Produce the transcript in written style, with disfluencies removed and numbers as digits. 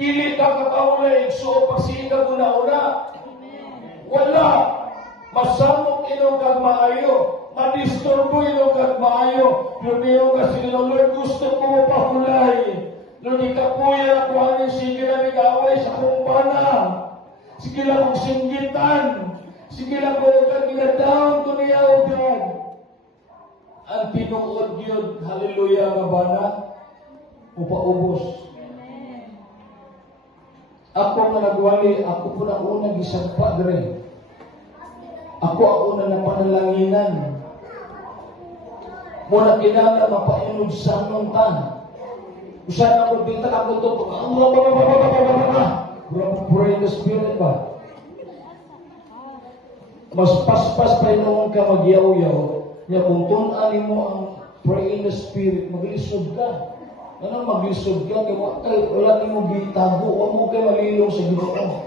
Dili ka kakaulay, so pagsiga mo na una. Wala. Masamok inong kag maayo. Madisturbo inong kag maayo. Yung inong kasi Lord, gusto ko mo pahulay. Lord, ikapuya ako aning sige na nag-away sa kumpana. Sige lang kong singgitan. Sige lang kong kag-inadaon ko niya o God. Ang tinuod yun, hallelujah, mabana, upaubos. Ako nga nagwali, ako po na unang isang padre. Ako ang una na panalanginan. Muna kinala mapainog sa anong ka. Usan ako bintak ako ito. Pray in the Spirit ba? Mas paspas pa noon ka magyaw-yaw. Kaya kung tunan mo ang pray in the Spirit, maglisod ka. Ano maglisod ka? Kaya wala mo gitago. Huwag mo kayo malilong sa Ginoo.